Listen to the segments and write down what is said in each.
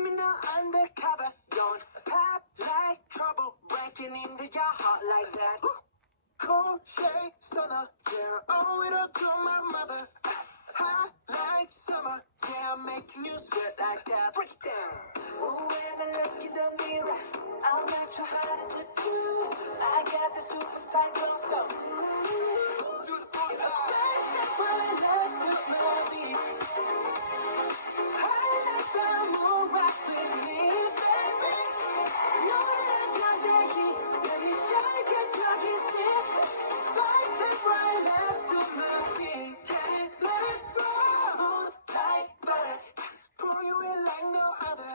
criminal undercover. Don't pop like trouble, breaking into your heart like that. Cold shade stunner, yeah, owe it all to my mother. Hot like summer, yeah, I'm making you sweat like that. Break it down. Oh, when I look in the mirror, I'm not too hard to do. I got the superstar glow, so to the booty. That's why I love to know me. I like the moon rock with me, baby. No, it's not that heat. Let me show you just like you said. That's why I love to know me. Can't let it go. Smooth like butter. Pour you in like no other.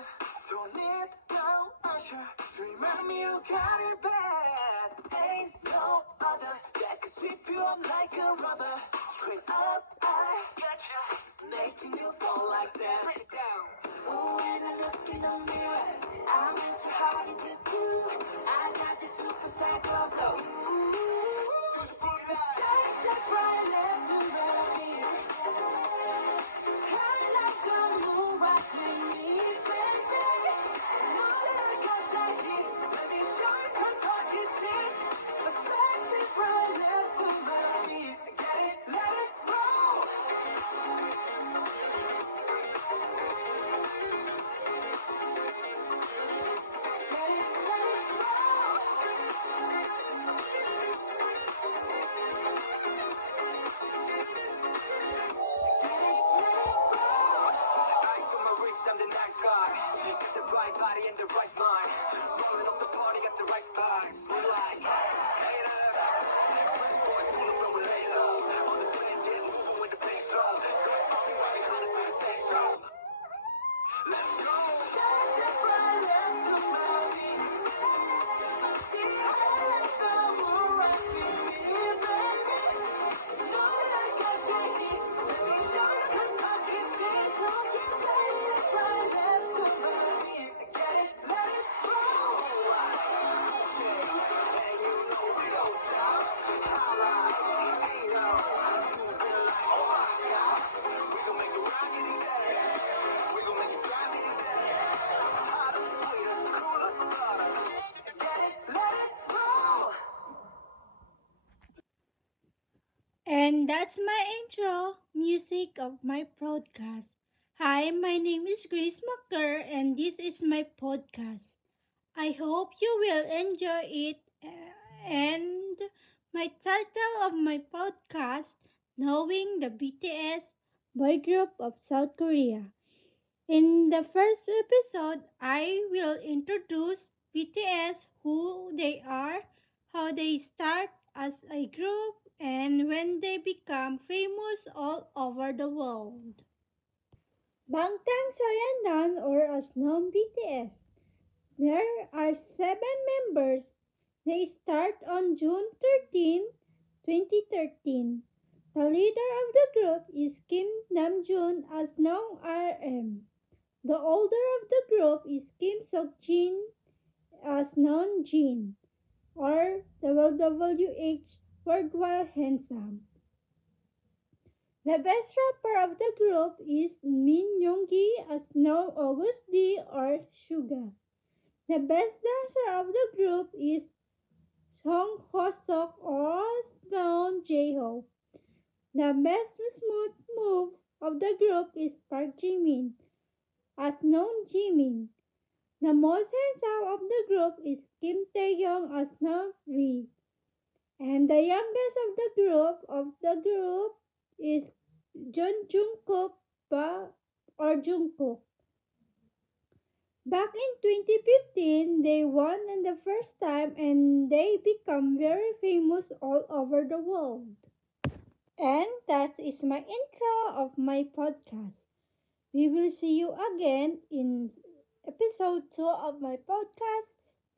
Don't need no usher. To remind me you got it bad. Ain't no other that can sweep you up like a rubber. Straight up, I gotcha. Making you fall like that. Break it down. Oh, when I look in the mirror, I'm not too hard to do. I got the superstar glow, so that's why I love to love me. I like the moon rock with me, baby. No, I got that heat. Let me show you 'cause all you see. But that's why I love to love me. Get it, let it roll. Let it roll. Ice on my wrist, I'm the nice guy. Got the right body and the right mind. Rolling up the party at the right vibes. We like haters. First boy, pull up and we lay low. All the players get moving with the bass drum. Go party right behind us, better say so. Let's go. That's why I love to love me. I like the moon rock with me, baby. No, I got that heat. Let me show you 'cause I can see. Don't you say that's why I love to love me. Get it, let it roll. And you know we don't stop. Holla, ain't no. You've been like, oh my God. We gon' make it rock in his head. We gon' make it drive in his head. Hotter, sweeter, cooler, butter. Get it, let it roll. And that's my intro music of my podcast. Hi, my name is Grace Macker and this is my podcast. I hope you will enjoy it. And my title of my podcast, Knowing the BTS Boy Group of South Korea. In the first episode, I will introduce BTS, who they are, how they start as a group, and when they become famous all over the world. Bangtan Soyeondan, or as known BTS. There are 7 members. They start on June 13, 2013. The leader of the group is Kim Namjoon, as known RM. The older of the group is Kim Seokjin, as known Jin, or the WWH Worldwide Handsome. The best rapper of the group is Min Yoongi, as known August D or Suga. The best dancer of the group is Song Ho-sok, or as known J-Hope. The best smooth move of the group is Park Jimin, as known Jimin. The most handsome of the group is Kim Taehyung, as known V. And the youngest of the group is Jungkook or Jungkook. Back in 2015, they won in the first time and they become very famous all over the world. And that is my intro of my podcast. We will see you again in episode 2 of my podcast.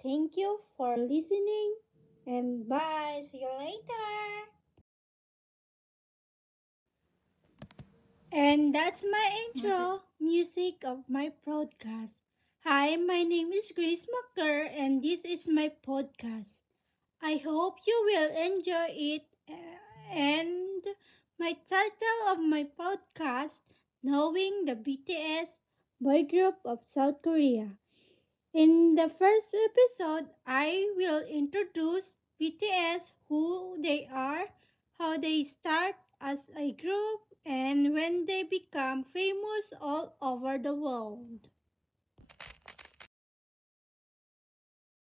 Thank you for listening and bye. See you later. And that's my intro music of my podcast. Hi, my name is Grace Macker and this is my podcast. I hope you will enjoy it. And my title of my podcast, Knowing the BTS boy group of South Korea. In the first episode, I will introduce BTS, who they are, how they start as a group, and when they become famous all over the world.